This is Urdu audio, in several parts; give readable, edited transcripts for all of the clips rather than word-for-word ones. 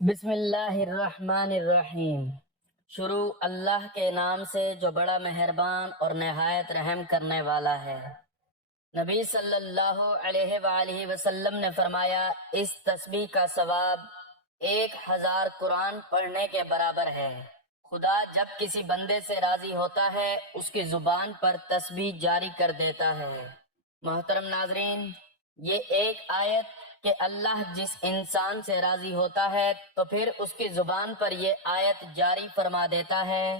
بسم اللہ الرحمن الرحیم۔ شروع اللہ کے نام سے جو بڑا مہربان اور نہایت رحم کرنے والا ہے۔ نبی صلی اللہ علیہ وآلہ وسلم نے فرمایا، اس تسبیح کا ثواب 1000 قرآن پڑھنے کے برابر ہے۔ خدا جب کسی بندے سے راضی ہوتا ہے اس کی زبان پر تسبیح جاری کر دیتا ہے۔ محترم ناظرین، یہ ایک آیت کہ اللہ جس انسان سے راضی ہوتا ہے تو پھر اس کی زبان پر یہ آیت جاری فرما دیتا ہے۔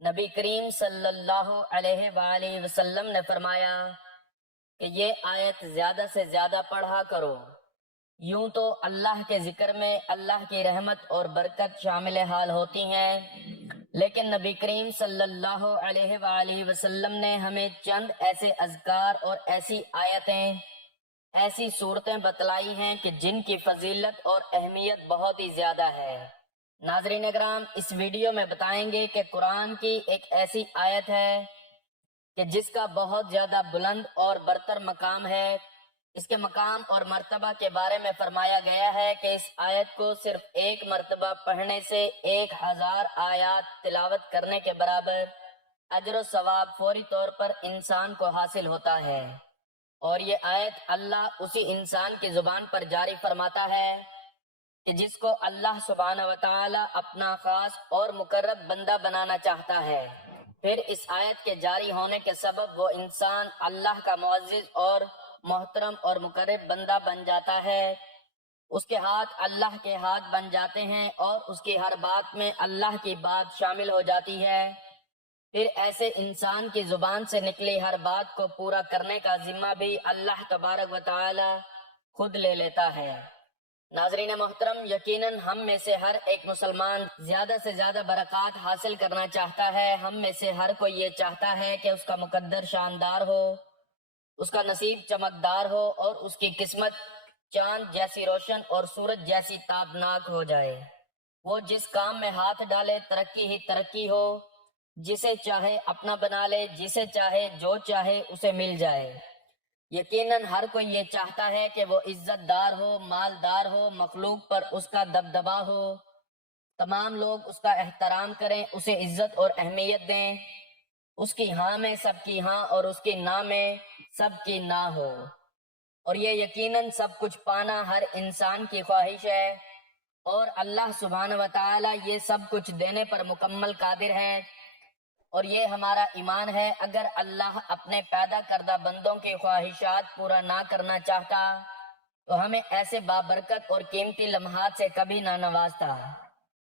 نبی کریم صلی اللہ علیہ وآلہ وسلم نے فرمایا کہ یہ آیت زیادہ سے زیادہ پڑھا کرو۔ یوں تو اللہ کے ذکر میں اللہ کی رحمت اور برکت شامل حال ہوتی ہیں، لیکن نبی کریم صلی اللہ علیہ وآلہ وسلم نے ہمیں چند ایسے اذکار اور ایسی آیتیں، ایسی صورتیں بتلائی ہیں کہ جن کی فضیلت اور اہمیت بہت ہی زیادہ ہے۔ ناظرین اکرام، اس ویڈیو میں بتائیں گے کہ قرآن کی ایک ایسی آیت ہے کہ جس کا بہت زیادہ بلند اور برتر مقام ہے۔ اس کے مقام اور مرتبہ کے بارے میں فرمایا گیا ہے کہ اس آیت کو صرف ایک مرتبہ پڑھنے سے 1000 آیات تلاوت کرنے کے برابر اجر و ثواب فوری طور پر انسان کو حاصل ہوتا ہے۔ اور یہ آیت اللہ اسی انسان کی زبان پر جاری فرماتا ہے کہ جس کو اللہ سبحانہ وتعالی اپنا خاص اور مقرب بندہ بنانا چاہتا ہے۔ پھر اس آیت کے جاری ہونے کے سبب وہ انسان اللہ کا معزز اور محترم اور مقرب بندہ بن جاتا ہے۔ اس کے ہاتھ اللہ کے ہاتھ بن جاتے ہیں اور اس کی ہر بات میں اللہ کی بات شامل ہو جاتی ہے۔ پھر ایسے انسان کی زبان سے نکلی ہر بات کو پورا کرنے کا ذمہ بھی اللہ تبارک و تعالی خود لے لیتا ہے۔ ناظرین محترم، یقیناً ہم میں سے ہر ایک مسلمان زیادہ سے زیادہ برکات حاصل کرنا چاہتا ہے۔ ہم میں سے ہر کوئی یہ چاہتا ہے کہ اس کا مقدر شاندار ہو، اس کا نصیب چمکدار ہو اور اس کی قسمت چاند جیسی روشن اور سورج جیسی تابناک ہو جائے۔ وہ جس کام میں ہاتھ ڈالے ترقی ہی ترقی ہو، جسے چاہے اپنا بنا لے، جسے چاہے جو چاہے اسے مل جائے۔ یقیناً ہر کوئی یہ چاہتا ہے کہ وہ عزت دار ہو، مالدار ہو، مخلوق پر اس کا دبدبا ہو، تمام لوگ اس کا احترام کریں، اسے عزت اور اہمیت دیں، اس کی ہاں میں سب کی ہاں اور اس کی نہ میں سب کی نہ ہو۔ اور یہ یقیناً سب کچھ پانا ہر انسان کی خواہش ہے، اور اللہ سبحانہ وتعالی یہ سب کچھ دینے پر مکمل قادر ہے۔ اور یہ ہمارا ایمان ہے، اگر اللہ اپنے پیدا کردہ بندوں کی خواہشات پورا نہ کرنا چاہتا تو ہمیں ایسے بابرکت اور قیمتی لمحات سے کبھی نہ نوازتا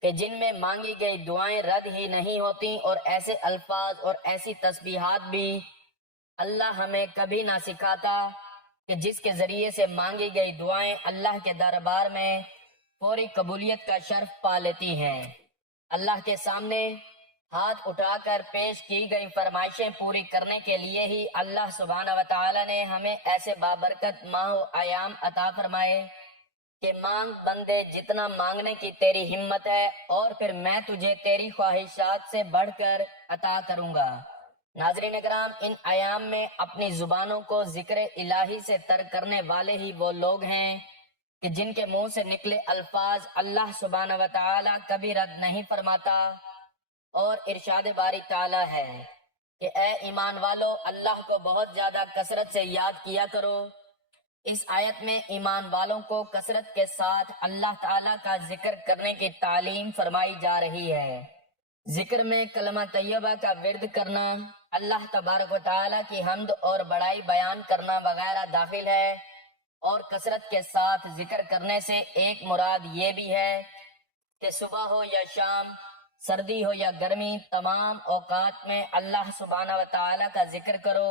کہ جن میں مانگی گئی دعائیں رد ہی نہیں ہوتی، اور ایسے الفاظ اور ایسی تسبیحات بھی اللہ ہمیں کبھی نہ سکھاتا کہ جس کے ذریعے سے مانگی گئی دعائیں اللہ کے دربار میں فوری قبولیت کا شرف پا لیتی ہیں۔ اللہ کے سامنے ہاتھ اٹھا کر پیش کی گئی فرمائشیں پوری کرنے کے لیے ہی اللہ سبحانہ وتعالی نے ہمیں ایسے بابرکت ماہ و ایام عطا فرمائے کہ مانگ بندے جتنا مانگنے کی تیری ہمت ہے، اور پھر میں تجھے تیری خواہشات سے بڑھ کر عطا کروں گا۔ ناظرین اکرام، ان ایام میں اپنی زبانوں کو ذکر الہی سے تر کرنے والے ہی وہ لوگ ہیں کہ جن کے منہ سے نکلے الفاظ اللہ سبحانہ وتعالی کبھی رد نہیں فرماتا۔ اور ارشاد باری تعالی ہے کہ اے ایمان والو، اللہ کو بہت زیادہ کثرت سے یاد کیا کرو۔ اس آیت میں ایمان والوں کو کثرت کے ساتھ اللہ تعالیٰ کا ذکر کرنے کی تعلیم فرمائی جا رہی ہے۔ ذکر میں کلمہ طیبہ کا ورد کرنا، اللہ تبارک و تعالیٰ کی حمد اور بڑائی بیان کرنا وغیرہ داخل ہے۔ اور کثرت کے ساتھ ذکر کرنے سے ایک مراد یہ بھی ہے کہ صبح ہو یا شام، سردی ہو یا گرمی، تمام اوقات میں اللہ سبحانہ و تعالیٰ کا ذکر کرو۔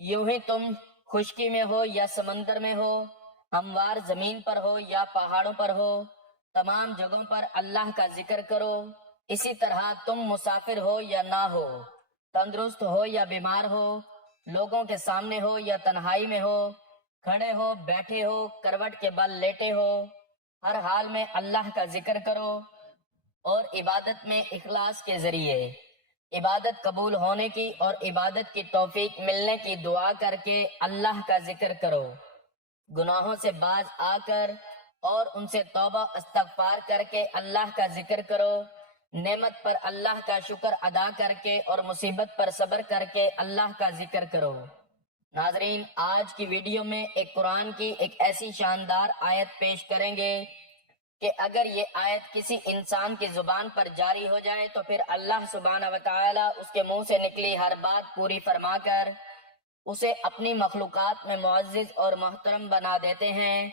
یوں ہی تم خشکی میں ہو یا سمندر میں ہو، ہموار زمین پر ہو یا پہاڑوں پر ہو، تمام جگہوں پر اللہ کا ذکر کرو۔ اسی طرح تم مسافر ہو یا نہ ہو، تندرست ہو یا بیمار ہو، لوگوں کے سامنے ہو یا تنہائی میں ہو، کھڑے ہو بیٹھے ہو، کروٹ کے بل لیٹے ہو، ہر حال میں اللہ کا ذکر کرو۔ اور عبادت میں اخلاص کے ذریعے عبادت قبول ہونے کی اور عبادت کی توفیق ملنے کی دعا کر کے اللہ کا ذکر کرو۔ گناہوں سے باز آ کر اور ان سے توبہ استغفار کر کے اللہ کا ذکر کرو، نعمت پر اللہ کا شکر ادا کر کے اور مصیبت پر صبر کر کے اللہ کا ذکر کرو۔ ناظرین، آج کی ویڈیو میں ایک قرآن کی ایک ایسی شاندار آیت پیش کریں گے کہ اگر یہ آیت کسی انسان کی زبان پر جاری ہو جائے تو پھر اللہ سبحانہ و تعالی اس کے منہ سے نکلی ہر بات پوری فرما کر اسے اپنی مخلوقات میں معزز اور محترم بنا دیتے ہیں۔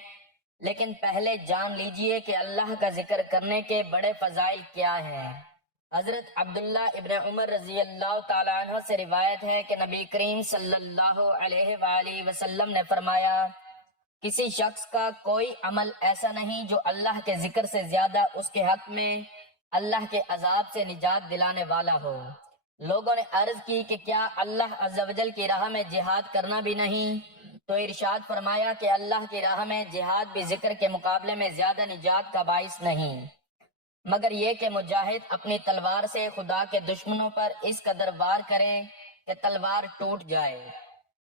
لیکن پہلے جان لیجئے کہ اللہ کا ذکر کرنے کے بڑے فضائل کیا ہیں۔ حضرت عبداللہ ابن عمر رضی اللہ تعالیٰ عنہ سے روایت ہے کہ نبی کریم صلی اللہ علیہ وآلہ وسلم نے فرمایا، کسی شخص کا کوئی عمل ایسا نہیں جو اللہ کے ذکر سے زیادہ اس کے حق میں اللہ کے عذاب سے نجات دلانے والا ہو۔ لوگوں نے عرض کی کہ کیا اللہ عز و جل کی راہ میں جہاد کرنا بھی نہیں؟ تو ارشاد فرمایا کہ اللہ کی راہ میں جہاد بھی ذکر کے مقابلے میں زیادہ نجات کا باعث نہیں، مگر یہ کہ مجاہد اپنی تلوار سے خدا کے دشمنوں پر اس قدر وار کرے کہ تلوار ٹوٹ جائے۔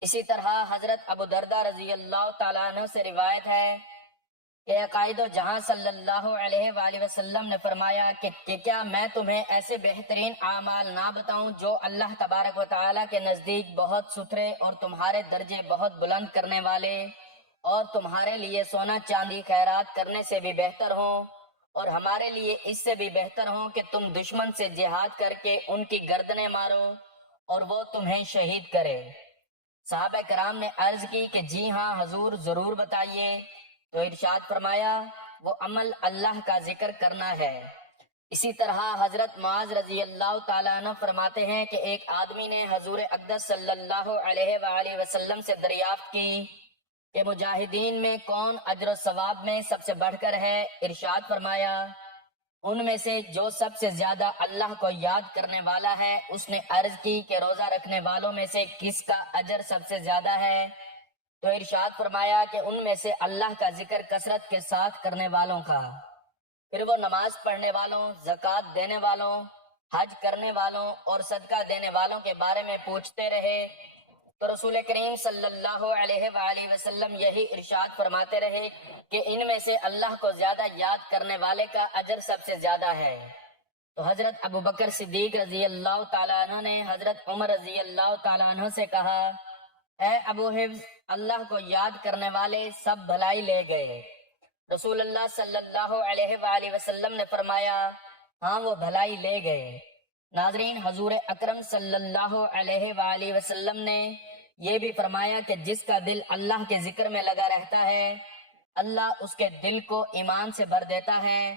اسی طرح حضرت ابو دردہ رضی اللہ تعالیٰ عنہ سے روایت ہے کہ عقائد و جہاں صلی اللہ علیہ وآلہ وسلم نے فرمایا کہ کیا میں تمہیں ایسے بہترین اعمال نہ بتاؤں جو اللہ تبارک و تعالیٰ کے نزدیک بہت ستھرے اور تمہارے درجے بہت بلند کرنے والے اور تمہارے لیے سونا چاندی خیرات کرنے سے بھی بہتر ہوں، اور ہمارے لیے اس سے بھی بہتر ہوں کہ تم دشمن سے جہاد کر کے ان کی گردنیں مارو اور وہ تمہیں شہید کرے۔ صحابہ کرام نے عرض کی کہ جی ہاں حضور، ضرور بتائیے۔ تو ارشاد فرمایا، وہ عمل اللہ کا ذکر کرنا ہے۔ اسی طرح حضرت معاذ رضی اللہ تعالیٰ عنہ فرماتے ہیں کہ ایک آدمی نے حضور اقدس صلی اللہ علیہ وآلہ وسلم سے دریافت کی کہ مجاہدین میں کون اجر و ثواب میں سب سے بڑھ کر ہے؟ ارشاد فرمایا، ان میں سے جو سب سے زیادہ اللہ کو یاد کرنے والا ہے۔ اس نے عرض کی کہ روزہ رکھنے والوں میں سے کس کا اجر سب سے زیادہ ہے؟ تو ارشاد فرمایا کہ ان میں سے اللہ کا ذکر کثرت کے ساتھ کرنے والوں کا۔ پھر وہ نماز پڑھنے والوں، زکوٰۃ دینے والوں، حج کرنے والوں اور صدقہ دینے والوں کے بارے میں پوچھتے رہے، تو رسول کریم صلی اللہ علیہ وآلہ وسلم یہی ارشاد فرماتے رہے کہ ان میں سے اللہ کو زیادہ یاد کرنے والے کا اجر سب سے زیادہ ہے۔ تو حضرت ابو بکر صدیق رضی اللہ تعالیٰ عنہ نے حضرت عمر رضی اللہ تعالیٰ عنہ سے کہا، اے ابو حفظ، اللہ کو یاد کرنے والے سب بھلائی لے گئے۔ رسول اللہ صلی اللہ علیہ وآلہ وسلم نے فرمایا، ہاں وہ بھلائی لے گئے۔ ناظرین، حضور اکرم صلی اللہ علیہ وآلہ وسلم نے یہ بھی فرمایا کہ جس کا دل اللہ کے ذکر میں لگا رہتا ہے، اللہ اس کے دل کو ایمان سے بھر دیتا ہے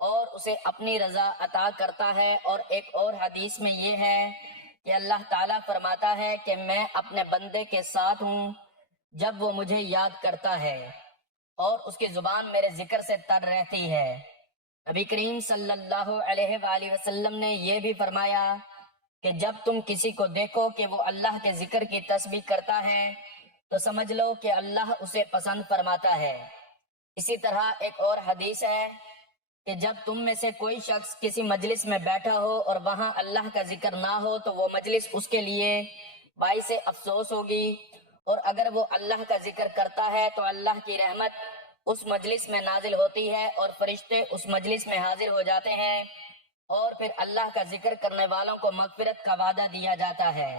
اور اسے اپنی رضا عطا کرتا ہے۔ اور ایک اور حدیث میں یہ ہے کہ اللہ تعالیٰ فرماتا ہے کہ میں اپنے بندے کے ساتھ ہوں جب وہ مجھے یاد کرتا ہے اور اس کی زبان میرے ذکر سے تر رہتی ہے۔ نبی کریم صلی اللہ علیہ وآلہ وسلم نے یہ بھی فرمایا کہ جب تم کسی کو دیکھو کہ وہ اللہ کے ذکر کی تسبیح کرتا ہے تو سمجھ لو کہ اللہ اسے پسند فرماتا ہے۔ اسی طرح ایک اور حدیث ہے کہ جب تم میں سے کوئی شخص کسی مجلس میں بیٹھا ہو اور وہاں اللہ کا ذکر نہ ہو تو وہ مجلس اس کے لیے باعث افسوس ہوگی، اور اگر وہ اللہ کا ذکر کرتا ہے تو اللہ کی رحمت اس مجلس میں نازل ہوتی ہے اور فرشتے اس مجلس میں حاضر ہو جاتے ہیں، اور پھر اللہ کا ذکر کرنے والوں کو مغفرت کا وعدہ دیا جاتا ہے۔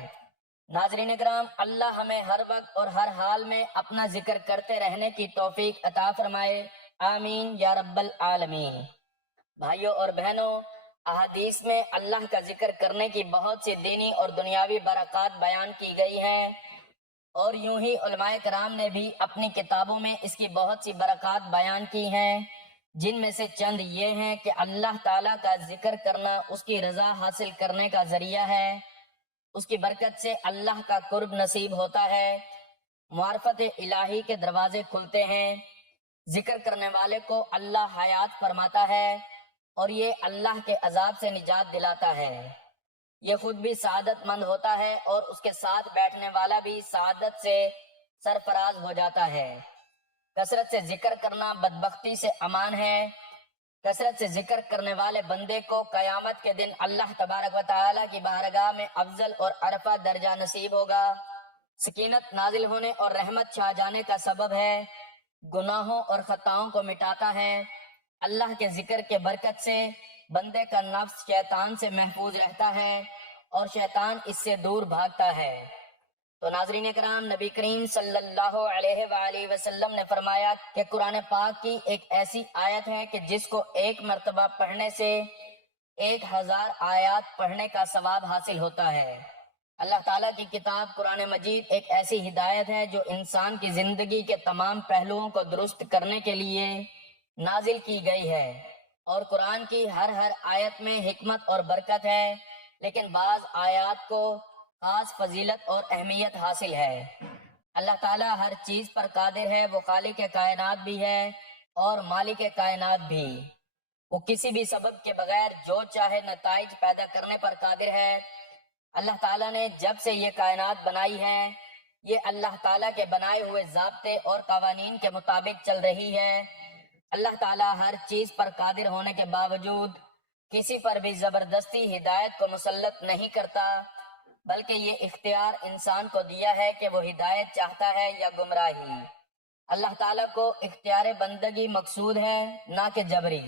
ناظرین اکرام، اللہ ہمیں ہر وقت اور ہر حال میں اپنا ذکر کرتے رہنے کی توفیق عطا فرمائے، آمین یا رب العالمین۔ بھائیوں اور بہنوں، احادیث میں اللہ کا ذکر کرنے کی بہت سی دینی اور دنیاوی برکات بیان کی گئی ہیں، اور یوں ہی علماء کرام نے بھی اپنی کتابوں میں اس کی بہت سی برکات بیان کی ہیں، جن میں سے چند یہ ہیں کہ اللہ تعالیٰ کا ذکر کرنا اس کی رضا حاصل کرنے کا ذریعہ ہے، اس کی برکت سے اللہ کا قرب نصیب ہوتا ہے، معرفت الہی کے دروازے کھلتے ہیں، ذکر کرنے والے کو اللہ حیات فرماتا ہے، اور یہ اللہ کے عذاب سے نجات دلاتا ہے۔ یہ خود بھی سعادت مند ہوتا ہے اور اس کے ساتھ بیٹھنے والا بھی سعادت سے سرفراز ہو جاتا ہے۔ کثرت سے ذکر کرنا بدبختی سے امان ہے۔ کثرت سے ذکر کرنے والے بندے کو قیامت کے دن اللہ تبارک و تعالیٰ کی بارگاہ میں افضل اور عرفہ درجہ نصیب ہوگا، سکینت نازل ہونے اور رحمت چھا جانے کا سبب ہے۔ گناہوں اور خطاؤں کو مٹاتا ہے۔ اللہ کے ذکر کے برکت سے بندے کا نفس شیطان سے محفوظ رہتا ہے اور شیطان اس سے دور بھاگتا ہے۔ تو ناظرین کرام، نبی کریم صلی اللہ علیہ وآلہ وسلم نے فرمایا کہ قرآن پاک کی ایک ایسی آیت ہے کہ جس کو ایک مرتبہ پڑھنے سے 1000 آیات پڑھنے کا ثواب حاصل ہوتا ہے۔ اللہ تعالیٰ کی کتاب قرآن مجید ایک ایسی ہدایت ہے جو انسان کی زندگی کے تمام پہلوؤں کو درست کرنے کے لیے نازل کی گئی ہے، اور قرآن کی ہر آیت میں حکمت اور برکت ہے، لیکن بعض آیات کو خاص فضیلت اور اہمیت حاصل ہے۔ اللہ تعالیٰ ہر چیز پر قادر ہے، وہ خالق کائنات بھی ہے اور مالک کائنات بھی۔ وہ کسی بھی سبب کے بغیر جو چاہے نتائج پیدا کرنے پر قادر ہے۔ اللہ تعالیٰ نے جب سے یہ کائنات بنائی ہے، یہ اللہ تعالیٰ کے بنائے ہوئے ضابطے اور قوانین کے مطابق چل رہی ہے۔ اللہ تعالیٰ ہر چیز پر قادر ہونے کے باوجود کسی پر بھی زبردستی ہدایت کو مسلط نہیں کرتا، بلکہ یہ اختیار انسان کو دیا ہے کہ وہ ہدایت چاہتا ہے یا گمراہی۔ اللہ تعالیٰ کو اختیار بندگی مقصود ہے، نہ کہ جبری۔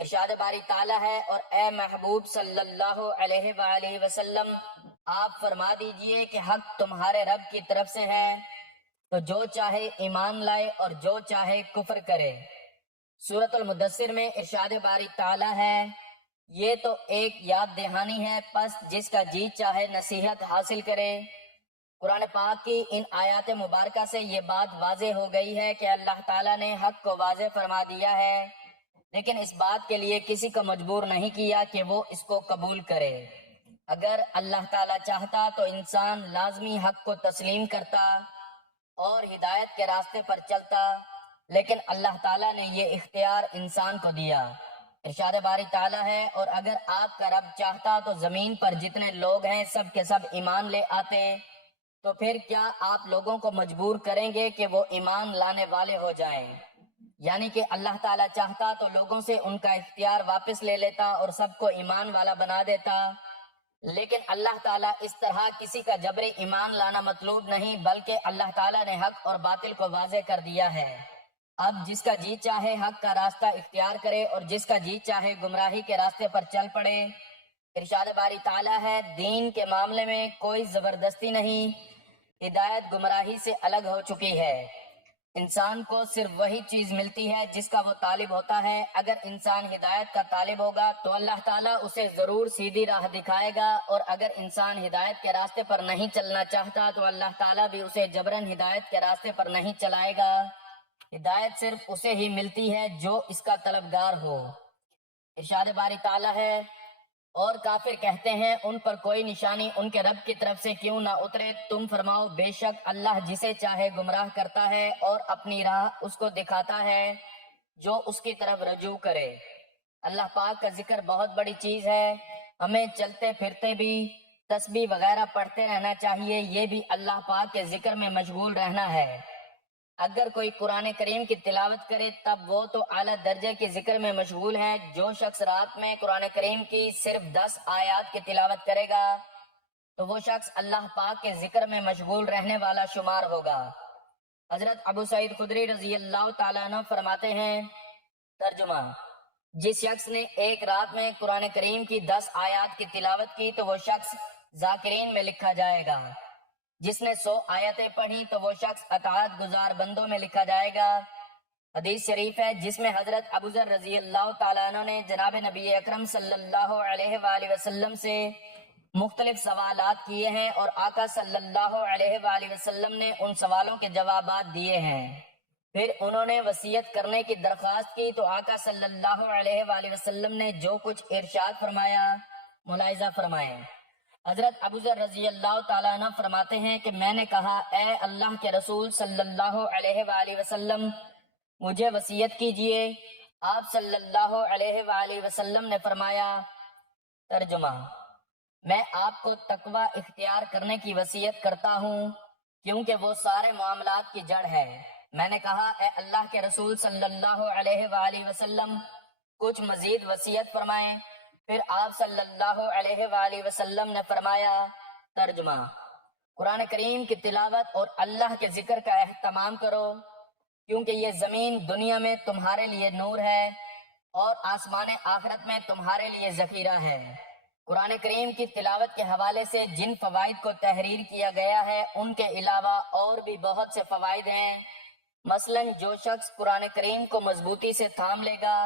ارشاد باری تعالیٰ ہے، اور اے محبوب صلی اللہ علیہ وآلہ وسلم، آپ فرما دیجئے کہ حق تمہارے رب کی طرف سے ہے، تو جو چاہے ایمان لائے اور جو چاہے کفر کرے۔ سورۃ المدثر میں ارشاد باری تعالیٰ ہے، یہ تو ایک یاد دہانی ہے، پس جس کا جی چاہے نصیحت حاصل کرے۔ قرآن پاک کی ان آیات مبارکہ سے یہ بات واضح ہو گئی ہے کہ اللہ تعالیٰ نے حق کو واضح فرما دیا ہے، لیکن اس بات کے لیے کسی کو مجبور نہیں کیا کہ وہ اس کو قبول کرے۔ اگر اللہ تعالیٰ چاہتا تو انسان لازمی حق کو تسلیم کرتا اور ہدایت کے راستے پر چلتا، لیکن اللہ تعالیٰ نے یہ اختیار انسان کو دیا۔ ارشاد باری تعالیٰ ہے، اور اگر آپ کا رب چاہتا تو زمین پر جتنے لوگ ہیں سب کے سب ایمان لے آتے، تو پھر کیا آپ لوگوں کو مجبور کریں گے کہ وہ ایمان لانے والے ہو جائیں؟ یعنی کہ اللہ تعالیٰ چاہتا تو لوگوں سے ان کا اختیار واپس لے لیتا اور سب کو ایمان والا بنا دیتا، لیکن اللہ تعالیٰ اس طرح کسی کا جبری ایمان لانا مطلوب نہیں، بلکہ اللہ تعالیٰ نے حق اور باطل کو واضح کر دیا ہے۔ اب جس کا جی چاہے حق کا راستہ اختیار کرے اور جس کا جی چاہے گمراہی کے راستے پر چل پڑے۔ ارشاد باری تعالیٰ ہے، دین کے معاملے میں کوئی زبردستی نہیں، ہدایت گمراہی سے الگ ہو چکی ہے۔ انسان کو صرف وہی چیز ملتی ہے جس کا وہ طالب ہوتا ہے۔ اگر انسان ہدایت کا طالب ہوگا تو اللہ تعالیٰ اسے ضرور سیدھی راہ دکھائے گا، اور اگر انسان ہدایت کے راستے پر نہیں چلنا چاہتا تو اللہ تعالیٰ بھی اسے جبراً ہدایت کے راستے پر نہیں چلائے گا۔ ہدایت صرف اسے ہی ملتی ہے جو اس کا طلبگار ہو۔ ارشاد باری تعالیٰ ہے، اور کافر کہتے ہیں ان پر کوئی نشانی ان کے رب کی طرف سے کیوں نہ اترے، تم فرماؤ بے شک اللہ جسے چاہے گمراہ کرتا ہے اور اپنی راہ اس کو دکھاتا ہے جو اس کی طرف رجوع کرے۔ اللہ پاک کا ذکر بہت بڑی چیز ہے، ہمیں چلتے پھرتے بھی تسبیح وغیرہ پڑھتے رہنا چاہیے، یہ بھی اللہ پاک کے ذکر میں مشغول رہنا ہے۔ اگر کوئی قرآن کریم کی تلاوت کرے تب وہ تو اعلیٰ درجے کے ذکر میں مشغول ہے۔ جو شخص رات میں قرآن کریم کی صرف 10 آیات کی تلاوت کرے گا تو وہ شخص اللہ پاک کے ذکر میں مشغول رہنے والا شمار ہوگا۔ حضرت ابو سعید خدری رضی اللہ تعالیٰ عنہ فرماتے ہیں، ترجمہ: جس شخص نے ایک رات میں قرآن کریم کی 10 آیات کی تلاوت کی تو وہ شخص ذاکرین میں لکھا جائے گا۔ جس نے 100 آیتیں پڑھی تو وہ شخص اطاعت گزار بندوں میں لکھا جائے گا۔ حدیث شریف ہے جس میں حضرت ابوذر رضی اللہ تعالیٰ عنہ نے جناب نبی اکرم صلی اللہ علیہ وآلہ وسلم سے مختلف سوالات کیے ہیں، اور آقا صلی اللہ علیہ وآلہ وسلم نے ان سوالوں کے جوابات دیے ہیں۔ پھر انہوں نے وصیت کرنے کی درخواست کی تو آقا صلی اللہ علیہ وآلہ وسلم نے جو کچھ ارشاد فرمایا ملاحظہ فرمائیں۔ حضرت ابوذر رضی اللہ تعالیٰ عنہ فرماتے ہیں کہ میں نے کہا، اے اللہ کے رسول صلی اللہ علیہ وآلہ وسلم، مجھے وصیت کیجئے۔ آپ صلی اللہ علیہ وآلہ وسلم نے فرمایا، ترجمہ: میں آپ کو تقوی اختیار کرنے کی وصیت کرتا ہوں، کیونکہ وہ سارے معاملات کی جڑ ہے۔ میں نے کہا، اے اللہ کے رسول صلی اللہ علیہ وآلہ وسلم، کچھ مزید وصیت فرمائیں۔ پھر آپ صلی اللہ علیہ وآلہ وسلم نے فرمایا، ترجمہ: قرآن کریم کی تلاوت اور اللہ کے ذکر کا اہتمام کرو۔ کیونکہ یہ زمین دنیا میں تمہارے لیے نور ہے اور آسمان آخرت میں تمہارے لیے ذخیرہ ہے۔ قرآن کریم کی تلاوت کے حوالے سے جن فوائد کو تحریر کیا گیا ہے ان کے علاوہ اور بھی بہت سے فوائد ہیں۔ مثلاً جو شخص قرآن کریم کو مضبوطی سے تھام لے گا،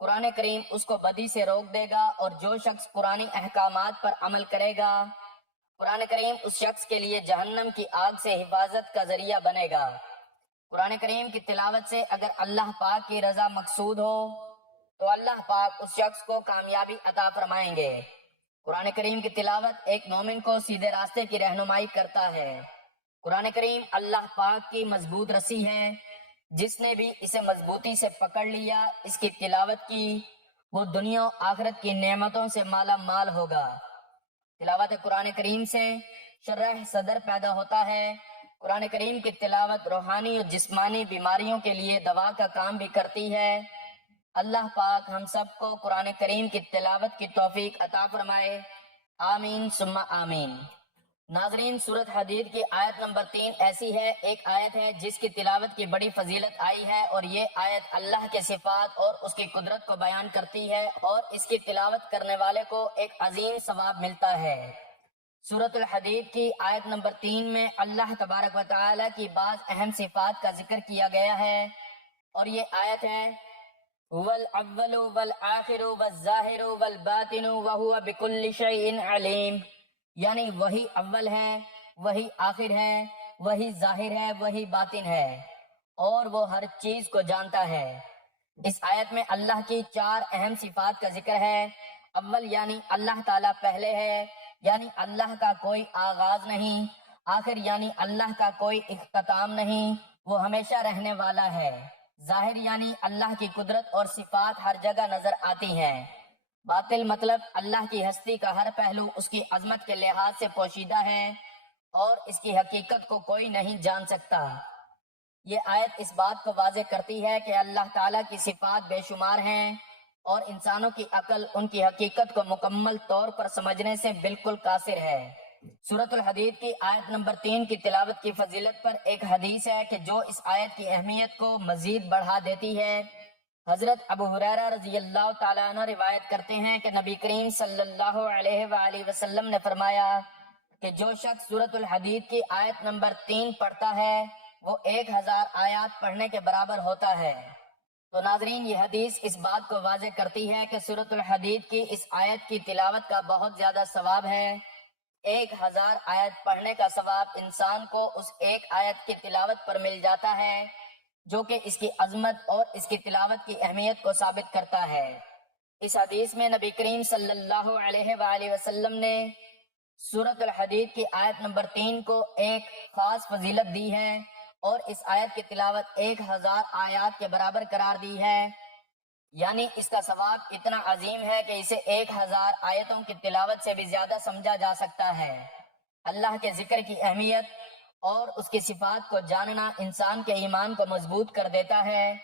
قرآن کریم اس کو بدی سے روک دے گا، اور جو شخص قرآنی احکامات پر عمل کرے گا، قرآن کریم اس شخص کے لیے جہنم کی آگ سے حفاظت کا ذریعہ بنے گا۔ قرآن کریم کی تلاوت سے اگر اللہ پاک کی رضا مقصود ہو تو اللہ پاک اس شخص کو کامیابی عطا فرمائیں گے۔ قرآن کریم کی تلاوت ایک مومن کو سیدھے راستے کی رہنمائی کرتا ہے۔ قرآن کریم اللہ پاک کی مضبوط رسی ہے، جس نے بھی اسے مضبوطی سے پکڑ لیا، اس کی تلاوت کی، وہ دنیا و آخرت کی نعمتوں سے مالا مال ہوگا۔ تلاوت قرآن کریم سے شرح صدر پیدا ہوتا ہے۔ قرآن کریم کی تلاوت روحانی اور جسمانی بیماریوں کے لیے دوا کا کام بھی کرتی ہے۔ اللہ پاک ہم سب کو قرآن کریم کی تلاوت کی توفیق عطا فرمائے، آمین ثم آمین۔ ناظرین، سورۃ حدید کی آیت نمبر 3 ایسی ہے، ایک آیت ہے جس کی تلاوت کی بڑی فضیلت آئی ہے، اور یہ آیت اللہ کے صفات اور اس کی قدرت کو بیان کرتی ہے، اور اس کی تلاوت کرنے والے کو ایک عظیم ثواب ملتا ہے۔ سورۃ الحدید کی آیت نمبر 3 میں اللہ تبارک و تعالی کی بعض اہم صفات کا ذکر کیا گیا ہے، اور یہ آیت ہے هو الأول والآخر والظاہر والباطن وهو بكل شيء علیم، یعنی وہی اول ہے، وہی آخر ہے، وہی ظاہر ہے، وہی باطن ہے، اور وہ ہر چیز کو جانتا ہے۔ اس آیت میں اللہ کی 4 اہم صفات کا ذکر ہے۔ اول یعنی اللہ تعالیٰ پہلے ہے، یعنی اللہ کا کوئی آغاز نہیں۔ آخر یعنی اللہ کا کوئی اختتام نہیں، وہ ہمیشہ رہنے والا ہے۔ ظاہر یعنی اللہ کی قدرت اور صفات ہر جگہ نظر آتی ہیں۔ باطل مطلب اللہ کی ہستی کا ہر پہلو اس کی عظمت کے لحاظ سے پوشیدہ ہے، اور اس کی حقیقت کو کوئی نہیں جان سکتا۔ یہ آیت اس بات کو واضح کرتی ہے کہ اللہ تعالیٰ کی صفات بے شمار ہیں، اور انسانوں کی عقل ان کی حقیقت کو مکمل طور پر سمجھنے سے بالکل قاصر ہے۔ سورۃ الحدید کی آیت نمبر 3 کی تلاوت کی فضیلت پر ایک حدیث ہے کہ جو اس آیت کی اہمیت کو مزید بڑھا دیتی ہے۔ حضرت ابو ہریرہ رضی اللہ تعالیٰ عنہ روایت کرتے ہیں کہ نبی کریم صلی اللہ علیہ وآلہ وسلم نے فرمایا کہ جو شخص سورۃ الحدید کی آیت نمبر 3 پڑھتا ہے وہ 1000 آیات پڑھنے کے برابر ہوتا ہے۔ تو ناظرین، یہ حدیث اس بات کو واضح کرتی ہے کہ سورۃ الحدید کی اس آیت کی تلاوت کا بہت زیادہ ثواب ہے۔ 1000 آیت پڑھنے کا ثواب انسان کو اس ایک آیت کی تلاوت پر مل جاتا ہے، جو کہ اس کی عظمت اور اس کی تلاوت کی اہمیت کو ثابت کرتا ہے۔ اس حدیث میں نبی کریم صلی اللہ علیہ وآلہ وسلم نے سورۃ الحدید کی آیت نمبر 3 کو ایک خاص فضیلت دی ہے، اور اس آیت کی تلاوت 1000 آیات کے برابر قرار دی ہے، یعنی اس کا ثواب اتنا عظیم ہے کہ اسے 1000 آیتوں کی تلاوت سے بھی زیادہ سمجھا جا سکتا ہے۔ اللہ کے ذکر کی اہمیت اور اس کی صفات کو جاننا انسان کے ایمان کو مضبوط کر دیتا ہے۔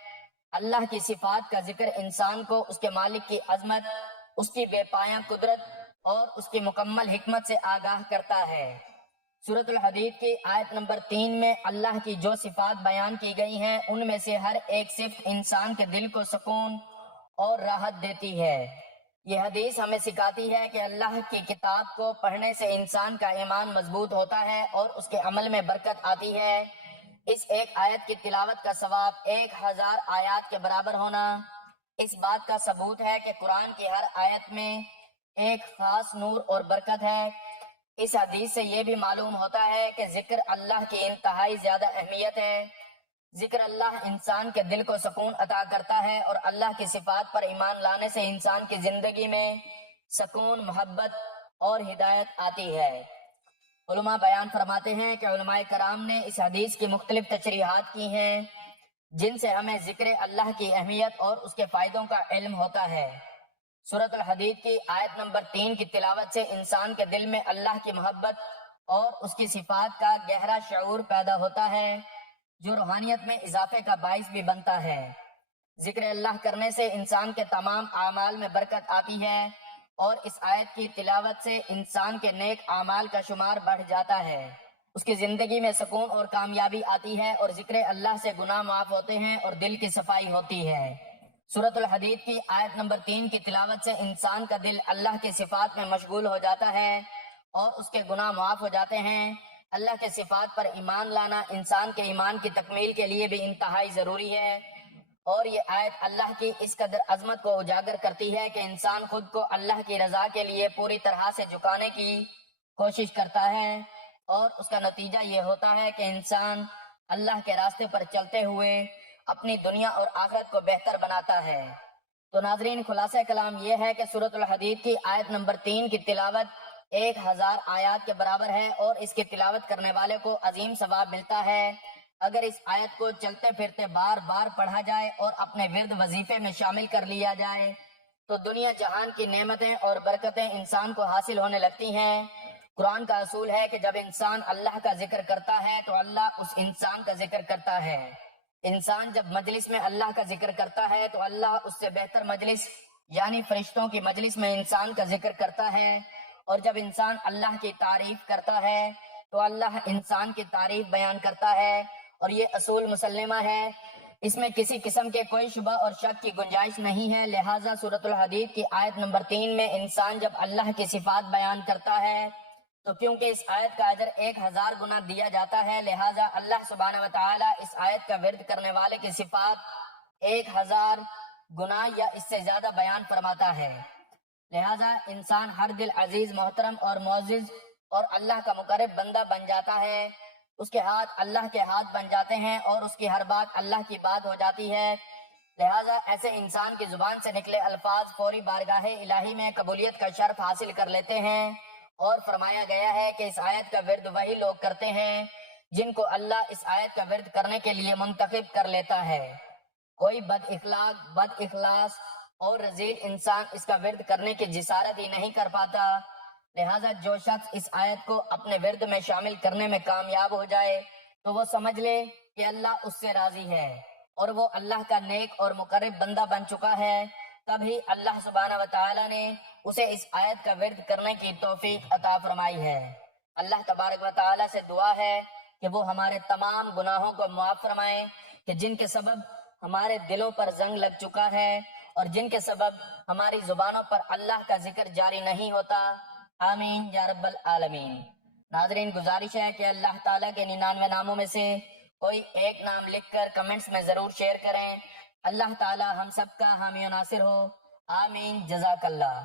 اللہ کی صفات کا ذکر انسان کو اس کے مالک کی عظمت، اس کی بے پایاں قدرت اور اس کی مکمل حکمت سے آگاہ کرتا ہے۔ سورۃ الحدید کی آیت نمبر 3 میں اللہ کی جو صفات بیان کی گئی ہیں ان میں سے ہر ایک صفت انسان کے دل کو سکون اور راحت دیتی ہے۔ یہ حدیث ہمیں سکھاتی ہے کہ اللہ کی کتاب کو پڑھنے سے انسان کا ایمان مضبوط ہوتا ہے اور اس کے عمل میں برکت آتی ہے۔ اس ایک آیت کی تلاوت کا ثواب 1000 آیات کے برابر ہونا اس بات کا ثبوت ہے کہ قرآن کی ہر آیت میں ایک خاص نور اور برکت ہے۔ اس حدیث سے یہ بھی معلوم ہوتا ہے کہ ذکر اللہ کی انتہائی زیادہ اہمیت ہے۔ ذکر اللہ انسان کے دل کو سکون عطا کرتا ہے، اور اللہ کی صفات پر ایمان لانے سے انسان کی زندگی میں سکون، محبت اور ہدایت آتی ہے۔ علماء بیان فرماتے ہیں کہ علماء کرام نے اس حدیث کی مختلف تشریحات کی ہیں جن سے ہمیں ذکر اللہ کی اہمیت اور اس کے فائدوں کا علم ہوتا ہے۔ سورۃ الحدید کی آیت نمبر 3 کی تلاوت سے انسان کے دل میں اللہ کی محبت اور اس کی صفات کا گہرا شعور پیدا ہوتا ہے، جو روحانیت میں اضافے کا باعث بھی بنتا ہے۔ ذکر اللہ کرنے سے انسان کے تمام اعمال میں برکت آتی ہے، اور اس آیت کی تلاوت سے انسان کے نیک اعمال کا شمار بڑھ جاتا ہے۔ اس کی زندگی میں سکون اور کامیابی آتی ہے، اور ذکر اللہ سے گناہ معاف ہوتے ہیں اور دل کی صفائی ہوتی ہے۔ سورۃ الحدید کی آیت نمبر 3 کی تلاوت سے انسان کا دل اللہ کی صفات میں مشغول ہو جاتا ہے اور اس کے گناہ معاف ہو جاتے ہیں۔ اللہ کے صفات پر ایمان لانا انسان کے ایمان کی تکمیل کے لیے بھی انتہائی ضروری ہے، اور یہ آیت اللہ کی اس قدر عظمت کو اجاگر کرتی ہے کہ انسان خود کو اللہ کی رضا کے لیے پوری طرح سے جھکانے کی کوشش کرتا ہے، اور اس کا نتیجہ یہ ہوتا ہے کہ انسان اللہ کے راستے پر چلتے ہوئے اپنی دنیا اور آخرت کو بہتر بناتا ہے۔ تو ناظرین، خلاصہ کلام یہ ہے کہ سورۃ الحدید کی آیت نمبر 3 کی تلاوت 1000 آیات کے برابر ہے، اور اس کی تلاوت کرنے والے کو عظیم ثواب ملتا ہے۔ اگر اس آیت کو چلتے پھرتے بار بار پڑھا جائے اور اپنے ورد وظیفے میں شامل کر لیا جائے تو دنیا جہان کی نعمتیں اور برکتیں انسان کو حاصل ہونے لگتی ہیں۔ قرآن کا اصول ہے کہ جب انسان اللہ کا ذکر کرتا ہے تو اللہ اس انسان کا ذکر کرتا ہے۔ انسان جب مجلس میں اللہ کا ذکر کرتا ہے تو اللہ اس سے بہتر مجلس یعنی فرشتوں کی مجلس میں انسان کا ذکر کرتا ہے، اور جب انسان اللہ کی تعریف کرتا ہے تو اللہ انسان کی تعریف بیان کرتا ہے، اور یہ اصول مسلمہ ہے، اس میں کسی قسم کے کوئی شبہ اور شک کی گنجائش نہیں ہے۔ لہٰذا سورۃ الحدید کی آیت نمبر 3 میں انسان جب اللہ کی صفات بیان کرتا ہے تو کیونکہ اس آیت کا اجر 1000 گنا دیا جاتا ہے، لہٰذا اللہ سبحانہ وتعالی اس آیت کا ورد کرنے والے کی صفات 1000 گنا یا اس سے زیادہ بیان فرماتا ہے۔ لہٰذا انسان ہر دل عزیز، محترم اور معزز اور اللہ کا مقرب بندہ بن جاتا ہے، اس کے ہاتھ اللہ کے ہاتھ بن جاتے ہیں اور اس کی ہر بات اللہ کی بات ہو جاتی ہے۔ لہٰذا ایسے انسان کی زبان سے نکلے الفاظ فوری بارگاہ الہی میں قبولیت کا شرف حاصل کر لیتے ہیں، اور فرمایا گیا ہے کہ اس آیت کا ورد وہی لوگ کرتے ہیں جن کو اللہ اس آیت کا ورد کرنے کے لیے منتخب کر لیتا ہے۔ کوئی بد اخلاق، بد اخلاص اور رذیل انسان اس کا ورد کرنے کی جسارت ہی نہیں کر پاتا۔ لہٰذا جو شخص اس آیت کو اپنے ورد میں شامل کرنے میں کامیاب ہو جائے تو وہ سمجھ لے کہ اللہ اس سے راضی ہے اور وہ اللہ کا نیک اور مقرب بندہ بن چکا ہے۔ تبھی اللہ سبحانہ وتعالی نے اسے اس آیت کا ورد کرنے کی توفیق عطا فرمائی ہے۔ اللہ تبارک و تعالی سے دعا ہے کہ وہ ہمارے تمام گناہوں کو معاف فرمائے کہ جن کے سبب ہمارے دلوں پر زنگ لگ چکا ہے اور جن کے سبب ہماری زبانوں پر اللہ کا ذکر جاری نہیں ہوتا۔ آمین یا رب العالمین۔ ناظرین، گزارش ہے کہ اللہ تعالیٰ کے 99 ناموں میں سے کوئی ایک نام لکھ کر کمنٹس میں ضرور شیئر کریں۔ اللہ تعالیٰ ہم سب کا حامی و ناصر ہو۔ آمین، جزاک اللہ۔